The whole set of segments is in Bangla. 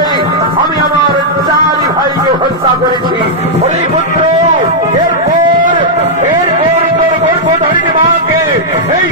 করে আমি আমার 4 ভাইকে হত্যা করেছি। ওই পুত্র এরপর তোর গর্ভধারিণী মাকে এই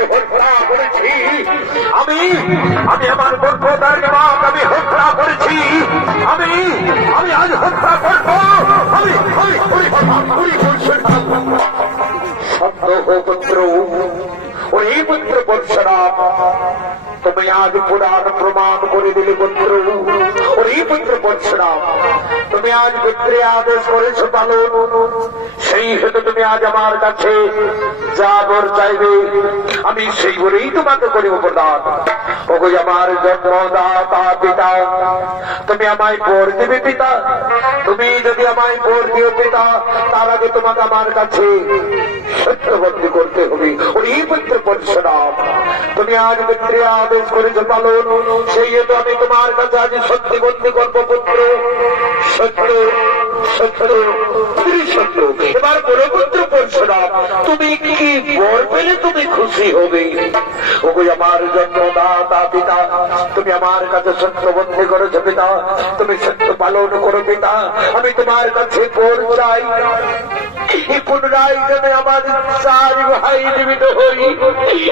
ভাইকে হত্যা করেছি, আমি আমি আমার গর্ভধারী মাকে আমি হত্যা করেছি, আমি আমি আজ হত্যা করবো, আমি সত্য হো পুত্র, ওই পুত্র পরশুরাম, তুমি আজ পুরাণ প্রমাণ করে দিলে পুত্র। ওই পুত্র পরশুরাম, তুমি আজ পুত্রে আদেশ করেছো পালন, সেই হেতু তুমি আজ আমার কাছে যা বর চাইবে আমি সেই বলেই তোমাকে করিব প্রদান। ওগো আমার জন্মদাতা পিতা, তুমি আমায় বর দেবে পিতা। তুমি যদি আমায় বর দিও পিতা, তার আগে তোমাকে আমার কাছে সত্যবন্দী করতে হবে। ওই পুত্র পরশুরাম, তুমি আজ পুত্রে আদেশ করেছো পালন, সেই হেতু আমি তোমার কাছে আজ সত্যবন্দী করব পুত্র। সত্য সত্য সত্য। এবার বলো পুত্র পরশুরাম, তুমি কি বর পেলে তুমি খুশি হবে? ওগো আমার জন্মদাতা পিতা, তুমি আমার কাছে সত্যবন্দী করেছো পিতা, তুমি সত্য পালন করো পিতা। আমি তোমার কাছে বর চাই, পুনরায় যেন আমার চার ভাই জীবিত হই,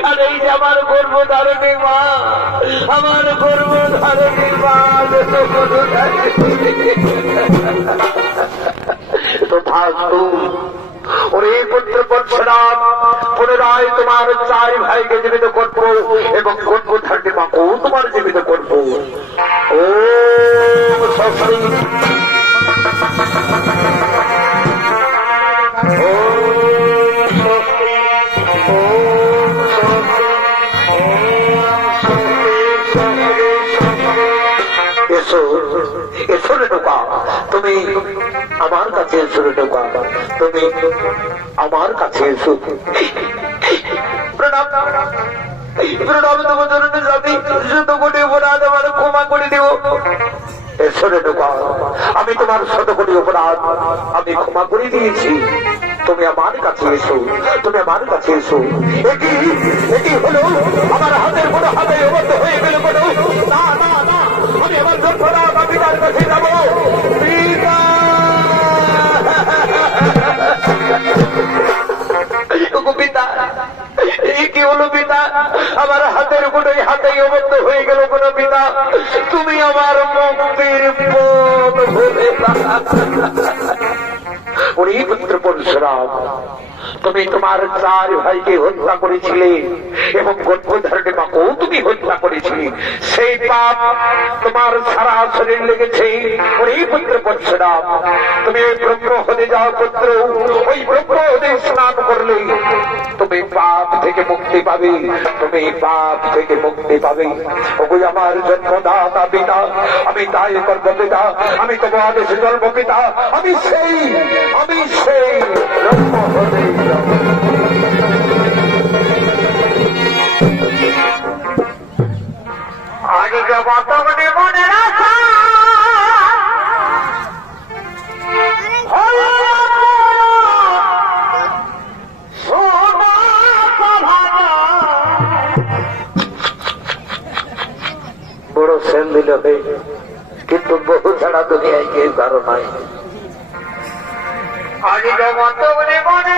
আর এই যে আমার গর্ভধারণী মা, আমার গর্ভধারণী মা তো ভাসু। ওরে পুত্র পরশুরাম, পুনরায় তোমার চার ভাইকে জীবিত করবো এবং গর্ভধারণী মাকেও তোমার জীবিত করবো। ও শশী, এসো রে ঢোকা, তুমি আমার কাছে এসো রে ঢোকা, তুমি আমার কাছে এসো। প্রণাম প্রণাম তোমার জন্য জাতি শত কোটি অপরাধ আমার ক্ষমা করে দেব। এসো রে ঢোকা, আমি তোমার শত কোটি অপরাধ আমি ক্ষমা করে দিয়েছি, তুমি আমার কাছে এসো, তুমি আমার কাছে এসো। এটি হলো আমার হাতের কোনো হাতে অবদ্ধ হয়ে গেল কোনো, না না না, আমি আমার জন্মদাতা পিতার কাছে যাব। পিতা পিতা, কি হলো পিতা? আমার হাতের কোনো হাতেই অবদ্ধ হয়ে গেল কোনো পিতা, তুমি আমার মুক্তির পথ বলে দাও। ওরে পুত্র পরশুরাম, তুমি তোমার চার ভাইকে হত্যা করেছিলে এবং গর্ভধারণী মাকেও তুমি হত্যা করেছিলে, সেই পাপ তোমার সারা শরীর লেগেছে। ওরে পুত্র পরশুরাম, তুমি ওই ব্রহ্ম হতে যাও পুত্র, ওই ব্রহ্ম হতে স্নান করলে তুমি পাপ থেকে মুক্তি পাবে, তুমি পাপ থেকে মুক্তি পাবে। ওগো আমার জন্মদাতা পিতা, আমি তাই করব পিতা, আমি তোমার আদেশে জন্ম পিতা, আমি সেই ব্রহ্ম হতে আগে বর্তমানে মনে রাখা বড় সেন দিল, কিন্তু বহু ছাড়া দুনিয়ায় কেউ কারো নাই। আগে বর্তমানে মনে